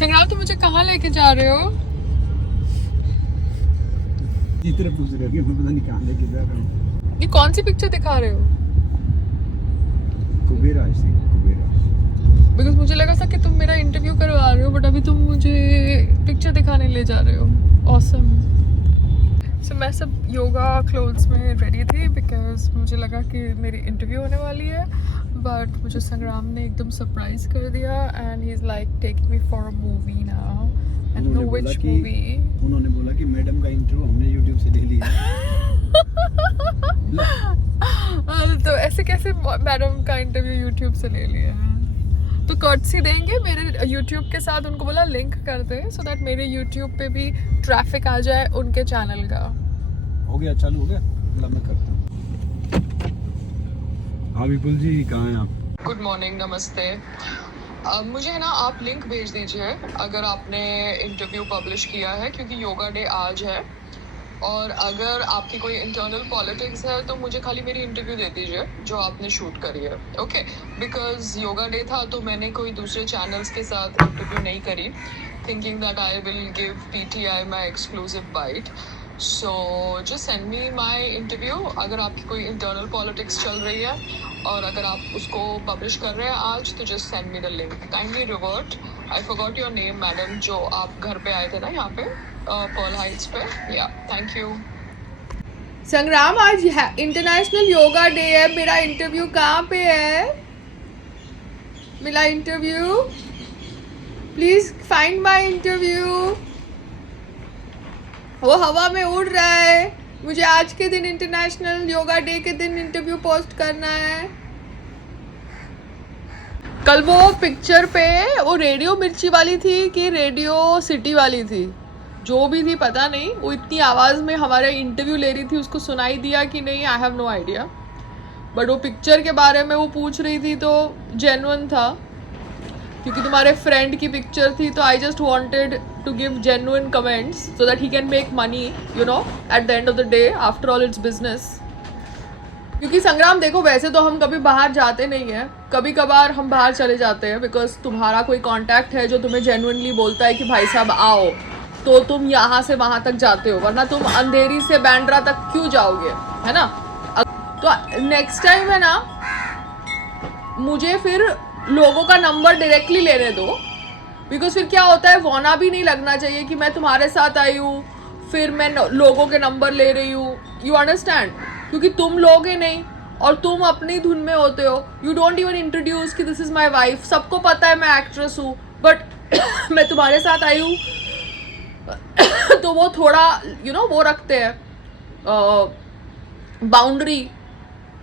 संग्राम, तुम मुझे कहाँ लेके जा रहे हो? इधर पूछ रहे हो कि मैं पता नहीं कहाँ लेके जा रहा हूँ। ये कौन सी पिक्चर दिखा रहे हो? कुबेरा ऐसे कुबेरा। बिकॉज मुझे लगा था कि तुम मेरा इंटरव्यू करवा रहे हो, बट अभी तुम मुझे पिक्चर दिखाने ले जा रहे हो। ऑसम। सो मैं सब योगा क्लोथ्स में रेडी थी बिकॉज मुझे लगा कि मेरी इंटरव्यू होने वाली है, बट मुझे संग्राम ने एकदम सरप्राइज कर दिया and he is like taking me for a movie now. I don't know which movie. उन्होंने बोला कि मैडम का इंटरव्यू हमने YouTube से ले लिया। तो ऐसे कैसे मैडम का इंटरव्यू यूट्यूब से ले लिया? तो कर्टसी देंगे मेरे यूट्यूब के साथ, उनको बोला लिंक कर दे सो दैट मेरे यूट्यूब पे भी ट्रैफिक आ जाए उनके चैनल का। हो गया, चालू हो गया। मैं करता हूँ। हाँ विपुल जी, कहाँ हैं आप? गुड मॉर्निंग, नमस्ते। मुझे है ना, आप लिंक भेज दीजिए अगर आपने इंटरव्यू पब्लिश किया है, क्योंकि योगा डे आज है। और अगर आपकी कोई इंटरनल पॉलिटिक्स है तो मुझे खाली मेरी इंटरव्यू दे दीजिए जो आपने शूट करी है, ओके? बिकॉज योगा डे था तो मैंने कोई दूसरे चैनल्स के साथ इंटरव्यू नहीं करी, thinking that I will give PTI my exclusive bite. So just send me my interview अगर आपकी कोई इंटरनल पॉलिटिक्स चल रही है, और अगर आप उसको पब्लिश कर रहे हैं आज तो just send me the link. Kindly revert. I forgot your name madam, जो आप घर पे आए थे ना यहाँ पे पर्ल हाइट्स पे। या थैंक यू। संग्राम, आज इंटरनेशनल योगा डे है, मेरा इंटरव्यू कहाँ पे है? मेरा interview, please find my interview. वो हवा में उड़ रहा है। मुझे आज के दिन, इंटरनेशनल योगा डे के दिन इंटरव्यू पोस्ट करना है। कल वो पिक्चर पे वो रेडियो मिर्ची वाली थी कि रेडियो सिटी वाली थी, जो भी थी पता नहीं, वो इतनी आवाज़ में हमारे इंटरव्यू ले रही थी, उसको सुनाई दिया कि नहीं I have no idea. But वो पिक्चर के बारे में वो पूछ रही थी तो जेन्युइन था, क्योंकि तुम्हारे फ्रेंड की पिक्चर थी, तो I just wanted to give genuine comments so that he can make money, you know, at the end of the day. After all it's business. क्योंकि संग्राम देखो, वैसे तो हम कभी बाहर जाते नहीं हैं, कभी कभार हम बाहर चले जाते हैं बिकॉज तुम्हारा कोई कॉन्टैक्ट है जो तुम्हें जेन्युइनली बोलता है कि भाई साहब आओ, तो तुम यहाँ से वहाँ तक जाते हो, वरना तुम अंधेरी से बैंड्रा तक क्यों जाओगे, है ना? तो नेक्स्ट टाइम है ना, मुझे फिर लोगों का नंबर डायरेक्टली लेने दो, बिकॉज फिर क्या होता है, वोना भी नहीं लगना चाहिए कि मैं तुम्हारे साथ आई हूँ फिर मैं लोगों के नंबर ले रही हूँ। You understand? क्योंकि तुम लोग ही नहीं और तुम अपनी धुन में होते हो। यू डोंट इवन इंट्रोड्यूस कि दिस इज माई वाइफ। सबको पता है मैं एक्ट्रेस हूँ, बट मैं तुम्हारे साथ आई हूँ तो वो थोड़ा वो रखते हैं बाउंड्री,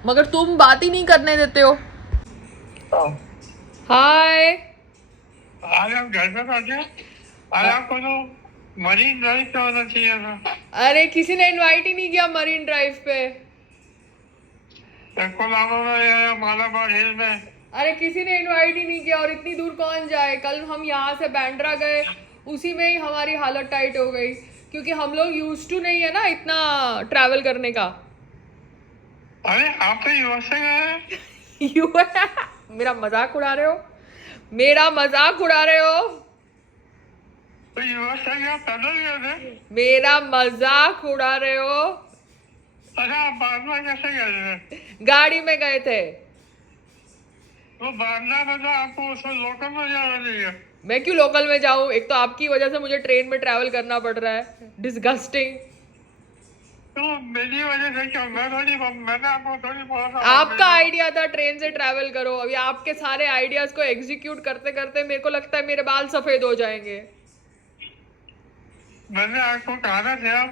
मगर तुम बात ही नहीं करने देते हो। हाय, आज हम घर पे बैठे। आज आपको तो मरीन ड्राइव पे होना चाहिए था। अरे किसी ने इनवाइट ही नहीं किया मरीन ड्राइव पे। कोलाबा में या मालाबार हिल में। अरे किसी ने इनवाइट ही नहीं किया, और इतनी दूर कौन जाए। कल हम यहाँ से बैंड्रा गए, उसी में ही हमारी हालत टाइट हो गई, क्योंकि हम लोग यूज टू नहीं है ना इतना ट्रैवल करने का। अरे आप तो यूएस से गए। मेरा मजाक उड़ा रहे हो? मेरा मजाक उड़ा रहे हो? तो यूएस से गया, पैदल गए थे? मेरा मजाक उड़ा रहे हो? अच्छा, आप बांद्रा कैसे गए थे? गाड़ी में गए थे। तो बांद्रा में तो आपको उसमें लोकल में जाना चाहिए। मैं क्यों लोकल में जाऊं? एक तो आपकी वजह से मुझे ट्रेन में ट्रैवल करना पड़ रहा है, डिस्गस्टिंग। तो मेरी वजह से क्यों? मैंने आपको थोड़ी बोला। आपका आइडिया था ट्रेन से ट्रैवल करो। अभी आपके सारे आइडियाज को एग्जीक्यूट करते करते मेरे को लगता है मेरे बाल सफेद हो जाएंगे। मैंने आपको कहा था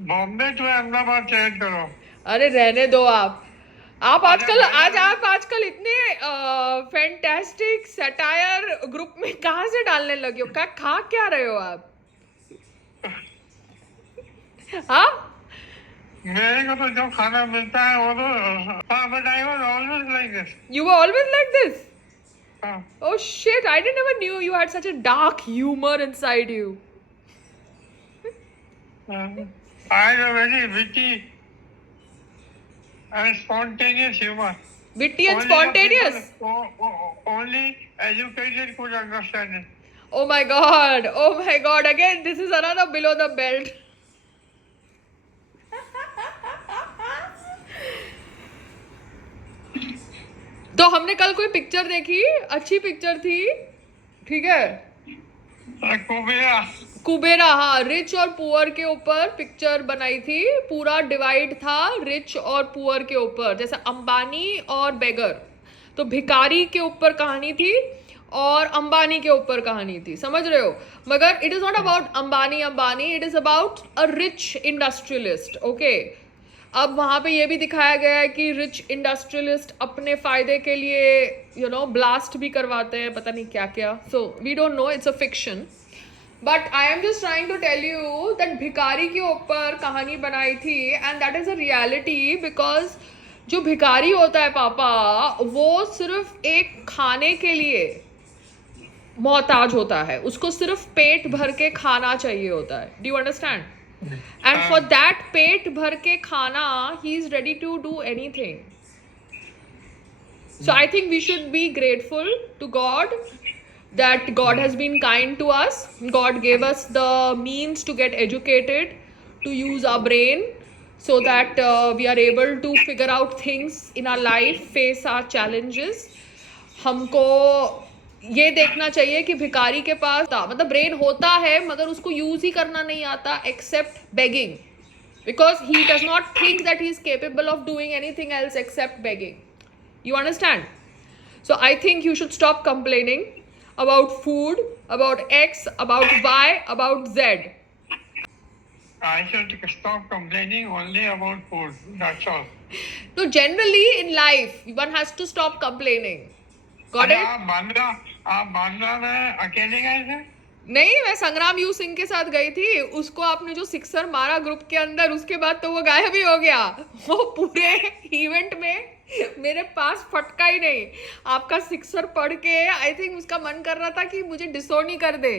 बॉम्बे टू अहमदाबाद चेंज करो। अरे रहने दो आप आजकल इतने फैंटास्टिक सटायर ग्रुप में कहाँ से डालने लगे हो? खा क्या रहे हो आप? हाँ, मेरे को तो जो खाना मिलता है वो तो, but I was always like this. you were always like this? हाँ। Oh shit, I didn't ever knew you had such a dark humor inside you. I have a very witty and spontaneous humor. Witty and spontaneous? Only educated could understand it. Oh my god, again, this is another below the belt. तो हमने कल कोई picture देखी, अच्छी picture थी, ठीक है, कुबेरा कुबेरा, हाँ, रिच और पुअर के ऊपर पिक्चर बनाई थी, पूरा डिवाइड था रिच और पुअर के ऊपर, जैसे अंबानी और बेगर, तो भिखारी के ऊपर कहानी थी और अंबानी के ऊपर कहानी थी, समझ रहे हो? मगर it is not about Ambani, it is about a rich industrialist, okay. अब वहां पे ये भी दिखाया गया है कि रिच इंडस्ट्रियलिस्ट अपने फायदे के लिए ब्लास्ट भी करवाते हैं, पता नहीं क्या क्या, so we don't know, it's a fiction. But I am just trying to tell you that भिखारी के ऊपर कहानी बनाई थी and that is a reality, because जो भिखारी होता है पापा, वो सिर्फ एक खाने के लिए मोहताज होता है, उसको सिर्फ पेट भर के खाना चाहिए होता है, do you understand? And for that पेट भर के खाना he is ready to do anything. So I think we should be grateful to God that God has been kind to us. God gave us the means to get educated, to use our brain so that we are able to figure out things in our life, face our challenges. हमको ये देखना चाहिए कि भिखारी के पास मतलब brain होता है मगर उसको यूज ही करना नहीं आता except begging, because he does not think that he is capable of doing anything else except begging. You understand? So I think you should stop complaining about food, about X, about Y, about Z. I should stop complaining only about food. That's all. No, generally in life, one has to stop complaining. Got it? आप बांद्रा में अकेले गए थे? नहीं, मैं संग्राम you Singh के साथ गई थी। उसको आपने जो सिक्सर मारा ग्रुप के अंदर, उसके बाद तो वो गायब ही हो गया। वो पूरे इवेंट में मेरे पास फटका ही नहीं। आपका सिक्सर पढ़ के आई थिंक उसका मन कर रहा था कि मुझे डिसोन ही कर दे।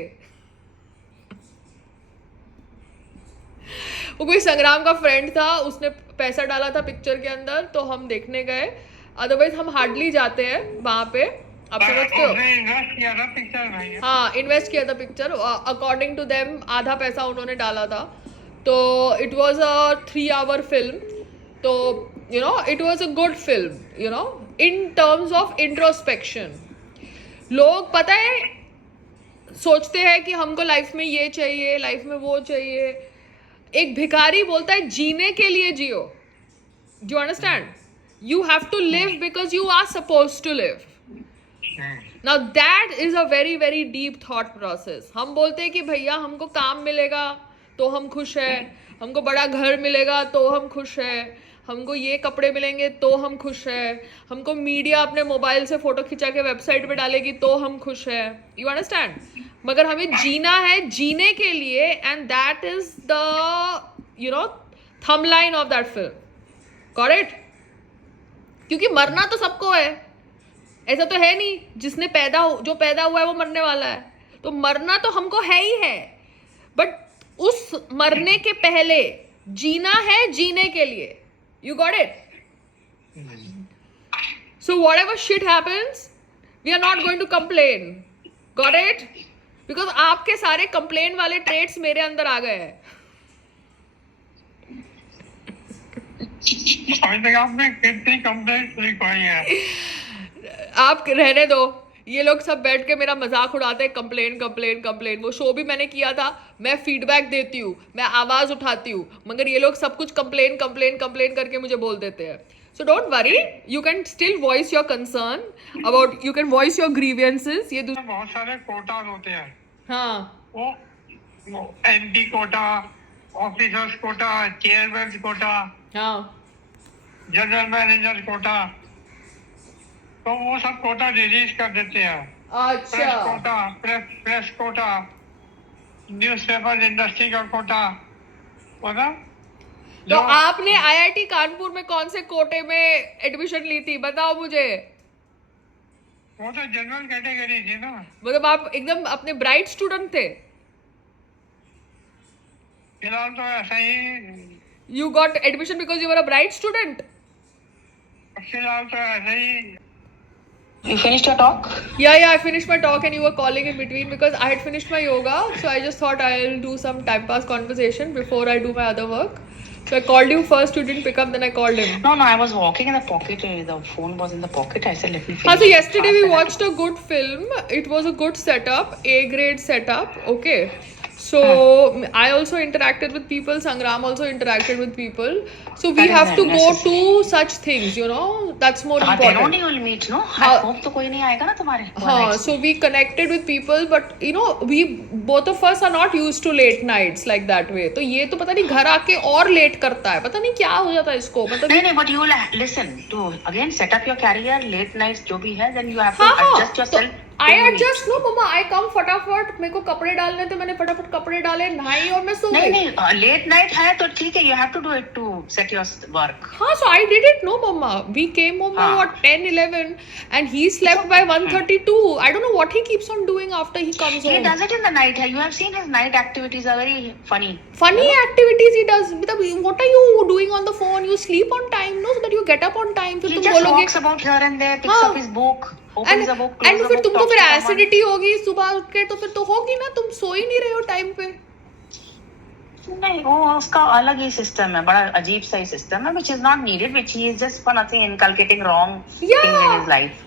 वो कोई संग्राम का फ्रेंड था, उसने पैसा डाला था पिक्चर के अंदर, तो हम देखने गए। अदरवाइज हम हार्डली जाते हैं वहां पे, आप समझते हो? इन्वेस्ट किया था पिक्चर में। हाँ, इन्वेस्ट किया था पिक्चर, अकॉर्डिंग टू देम आधा पैसा उन्होंने डाला था। तो it was a 3 hour film, तो it was a good film, in terms of introspection. लोग पता है सोचते हैं कि हमको लाइफ में ये चाहिए, लाइफ में वो चाहिए। एक भिखारी बोलता है जीने के लिए जियो। Do you understand? You have to live because you are suppose to live. Now that is a very very deep thought process. हम बोलते हैं कि भैया हमको काम मिलेगा तो हम खुश हैं, हमको बड़ा घर मिलेगा तो हम खुश हैं, हमको ये कपड़े मिलेंगे तो हम खुश हैं, हमको मीडिया अपने मोबाइल से फोटो खिंचा के वेबसाइट पे डालेगी तो हम खुश हैं। You understand? मगर हमें जीना है जीने के लिए, and that is the thumb line of that film. Got it? क्योंकि मरना तो सबको है, ऐसा तो है नहीं जिसने जो पैदा हुआ है वो मरने वाला है। तो मरना तो हमको है ही है, बट उस मरने के पहले जीना है जीने के लिए। You got it? So whatever shit happens, we are not going to complain. Got it? Because आपके सारे कंप्लेन वाले ट्रेट्स मेरे अंदर आ गए हैं। अभी तक आपने कितनी कंप्लेंट लिखवाई है? आप रहने दो, ये लोग सब बैठ के मेरा मजाक उड़ाते हैं, कंप्लेन कंप्लेन कंप्लेन। वो शो भी मैंने किया था, मैं फीडबैक देती हूँ, मैं आवाज उठाती हूँ, मगर ये लोग सब कुछ कंप्लेन कंप्लेन कंप्लेन करके मुझे बोल देते हैं। So don't worry, you can still voice your concern about, you can voice your grievances. ये बहुत सारे कोटाज होते हैं। हाँ, वो MP quota, officers quota, chairman quota, हाँ, जनरल मैनेजर कोटा, तो वो सब कोटा रिलीज कर देते हैं। प्रेस अच्छा, quota, press quota, newspaper industry का कोटा, होगा। तो आपने आईआईटी कानपुर में कौन से कोटे में एडमिशन ली थी, बताओ मुझे। वो तो जनरल कैटेगरी थी ना। मतलब आप एकदम अपने ब्राइट स्टूडेंट थे। फिलहाल तो ऐसा ही, you got admission because you were a bright student. फिलहाल तो ऐसा ही। You finished your talk? Yeah, I finished my talk and you were calling in between because I had finished my yoga. So I just thought I'll do some time pass conversation before I do my other work. So I called you first, you didn't pick up, then I called him. No, I was walking in the pocket. The phone was in the pocket. I said, let me finish. So yesterday fast we and I watched a good film. It was a good setup, A grade setup. Okay. So I also interacted with people. Sangram also interacted with people. So we That is have to go necessary. to such things, you know. That's more Then important. only you will meet, no? I हाँ. hope तो कोई नहीं आएगा ना तुम्हारे. हाँ, so we connected with people, but you know, we both of us are not used to late nights like that way. तो ये तो पता नहीं घर आके और लेट करता है, पता नहीं क्या हो जाता है इसको, मतलब नहीं, but you will listen to again set up your career. Late nights जो भी है, then you have to हाँ, adjust yourself. I adjust, no mamma, I come फटाफट, मेरे को कपड़े डालने थे, मैंने फटाफट कपड़े डाले, नहाई और मैं सो गई. नहीं, लेट नाइट है तो ठीक है, you have to do it to set your work. हाँ, so I did it, no mama. We came home by what 10-11 and he slept by 1:32. I don't know what he keeps on doing after he comes He home. does it in the night. You have seen his night activities are very funny. Funny activities he does. मतलब what are you doing on the phone? You sleep on time, no, so that you get up on time. फिर He तुम just बोलोगे walks about here and there, picks हाँ. up his book, opens a book, and closes फिर the book, तुमको talks फिर to someone. Acidity होगी सुबह उठ के, तो फिर तो होगी ना, तुम सो ही नहीं रहे हो टाइम पे. नहीं, वो उसका अलग ही सिस्टम है, बड़ा अजीब सा ही सिस्टम है, which is not needed, which he is just for nothing inculcating wrong things in his life.